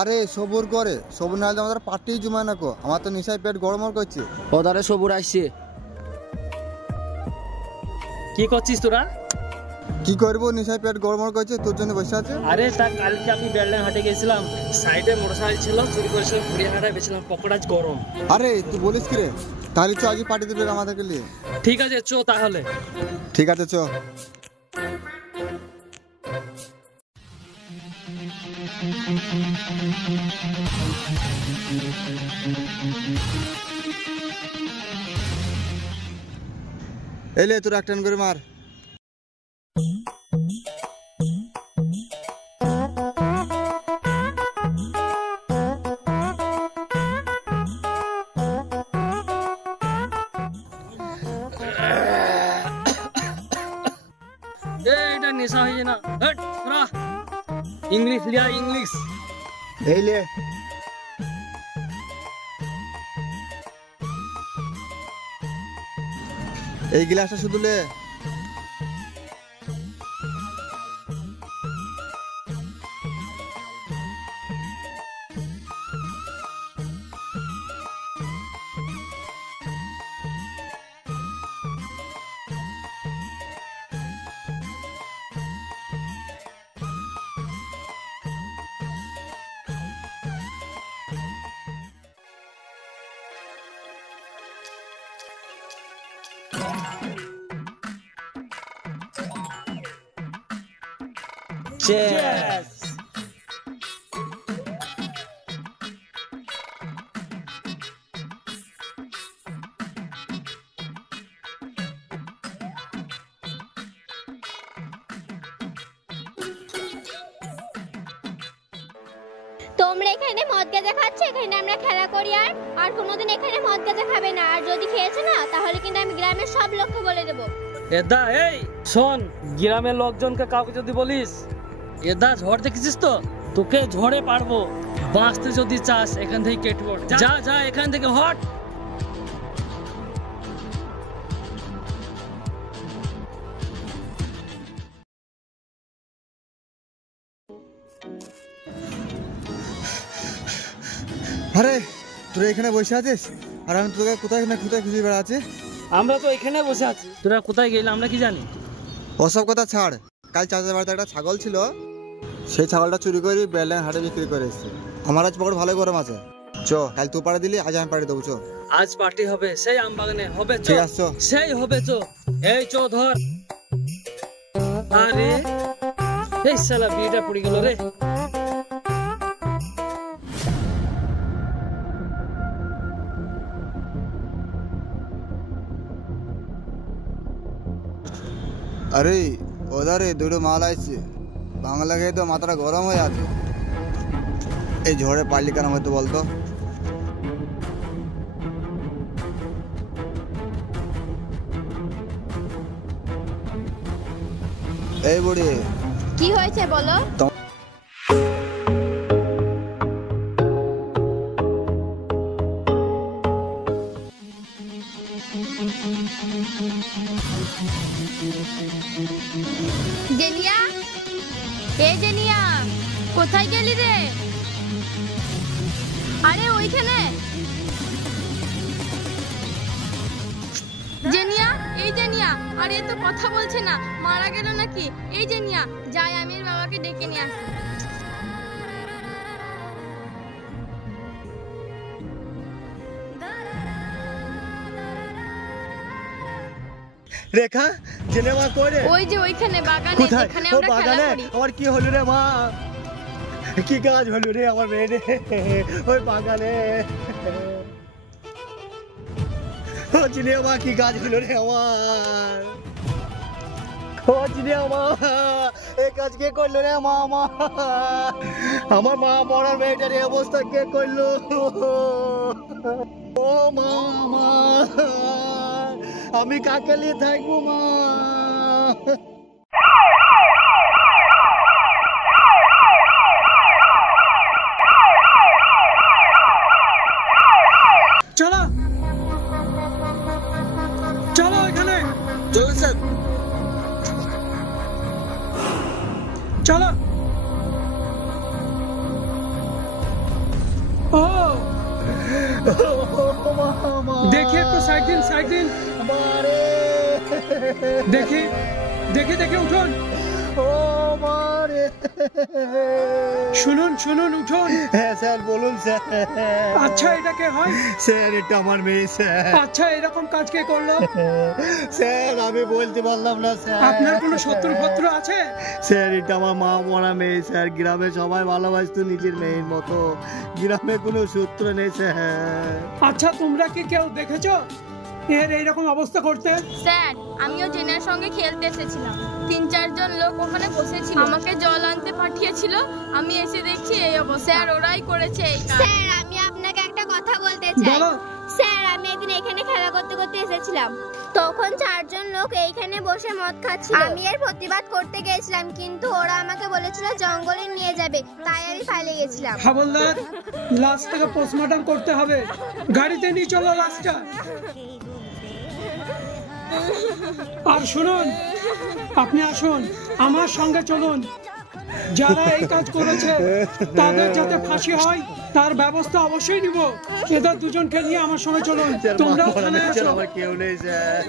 আরে সবুর করে, সবুর না হলে আমাদের পার্টি জমায় না কো, আমার তো নিশায় পেট গড়মড় করছে। ওদারে সবুর আসছে। কি করছিস তোরা? কি করবো, নিশায় পেট গড়মড় করছে, তোর জন্য বসে আছে। আরে তা কালকে আমি বেলডাং হাটে গেছিলাম, সাইডে মোটরসাইকেল ছিল, চুরি করেছিলাম, ঘুরিয়াহাটায় বেছিলাম, পকোড়া গরম। আরে তুই বলিস কি রে? তাহলে চ আজই পার্টি দেবে আমাদেরকে নিয়ে। ঠিক আছে চো তাহলে। ঠিক আছে চ। এলে তোর একটা করে মার। এইটা নেশা হয়ে যায় না। হট তোরা ইংলিশ লিয়া, ইংলিশ। এই লে। এই গ্লাসটা শুধু লে। Cheers! তোমরা এখানে মদ গাঁজা খাচ্ছ, এখানে আমরা খেলা করি, আর কোনোদিন এখানে মদ গাঁজা খাবে না। আর যদি খেয়েছো না তাহলে কিন্তু আমি গ্রামের সব লোককে বলে দেবো। এদা এই শোন, গ্রামের লোকজনকে কাউকে যদি বলিস এদা ঝড় দেখেছিস তো, তোকে ঝড়ে পারবো। বাঁচতে যদি চাস এখান থেকে কেটে পড়। যা যা এখান থেকে হট। আরে তোরা এখানে বসে আছিস আর আমি তোকে কোথায় না কোথায় খুঁজে বেড়াচ্ছি। আমরা তো এখানে বসে আছি, তোরা কোথায় গেলে আমরা কি জানি? ওসব কথা ছাড়। কাল চাচার বাড়িতে একটা ছাগল ছিল, সেই ছাগলটা চুরি করে বেলডাং হাটে বিক্রি করে এসছে। আমার আজ পকেট ভালো গরম আছে। চ কাল তুই পাড়ে দিলি, আজ আমি পাড়ে দেবো। চ আজ পার্টি হবে, সেই আম বাগানে হবে। ঠিক আছে চ। সেই হবে চ। এই চ ধর। আরে এই শালা বিয়েটা পড়ে গেল রে। আরে ওধারে দুটো মাল আসছে, বাংলা খেয়ে তো মাথাটা গরম হয়ে আছে। এই ঝড়ে পারলি কেন হয়তো বলতো? এই বুড়ি কি হয়েছে বলো? জেনিয়া, এ জেনিয়া, কোথায় গেলি রে? আরে ওইখানে। জেনিয়া, এই জেনিয়া, আরে তো কথা বলছে না, মারা গেল নাকি? এই জেনিয়া, যাই আমি এর বাবাকে ডেকে নিয়ে আসি। রেখা জেনে মা করে ওই যে ওইখানে বাগানে, কোথায়? এখানে ও আমরা খেলা বাগানে? করি। আমার কি হলো রে মা? কি কাজ হলো রে আমার মেয়ে রে? ওই বাগানে ও চিনিয়া মা, কি কাজ হলো রে আমার? ও চিনিয়া মা, এই কাজ কে করলো রে মা? আমার মা পড়ার মেয়েটার এই অবস্থা কে করলো? ও মা, আমি কাকে নিয়ে থাকবো মা? চলো চলো এখানে চলো স্যার। চলো। দেখি একটু সাইড দিন মারে দেখি উঠুন। ও মারে। শুনুন উঠুন। হ্যাঁ স্যার বলুন স্যার। আচ্ছা এটা কে হয়? স্যার এটা আমার মেয়ে স্যার। আচ্ছা এরকম কাজ কে করলো? স্যার আমি বলতে পারলাম না স্যার। আপনার কোনো শত্রু আছে? স্যার এটা আমার মা মরা মেয়ে স্যার। গ্রামে সবাই ভালোবাসতো নিজের মেয়ের মতো। গ্রামে কোনো সূত্র নেই স্যার। আচ্ছা তোমরা কি কেউ দেখেছো এর এইরকম অবস্থা করতে? স্যার আমিও জেনার সঙ্গে খেলতে এসেছিলাম, 3-4 জন লোক ওখানে বসেছিল, আমাকে জল আনতে পাঠিয়েছিল, আমি এসে দেখছি এই অবস্থা। স্যার ওরাই করেছে এই কাজ। স্যার আমি আপনাকে একটা কথা বলতে চাই। বলো। স্যার আমি একদিন এখানে খেলা করতে করতে এসেছিলাম, তখন 4 জন লোক এইখানে বসে মদ খাচ্ছিল। আমি এর প্রতিবাদ করতে গিয়েছিলাম, কিন্তু ওরা আমাকে বলেছিল জঙ্গলে নিয়ে যাবে, তাই আমি পালিয়ে গেছিলাম। হাবলদার লাশটাকে পোস্টমর্টম করতে হবে, গাড়িতে নিয়ে চলো লাশটা। আর শুনুন, আপনি আসুন আমার সঙ্গে চলুন। যারা এই কাজ করেছে তাদের যাতে ফাঁসি হয় তার ব্যবস্থা অবশ্যই নিব। এদের দুজনকে নিয়ে আমার সঙ্গে চলুন। তোমরাও থানায় আসো। আমার কেউ নেই স্যার।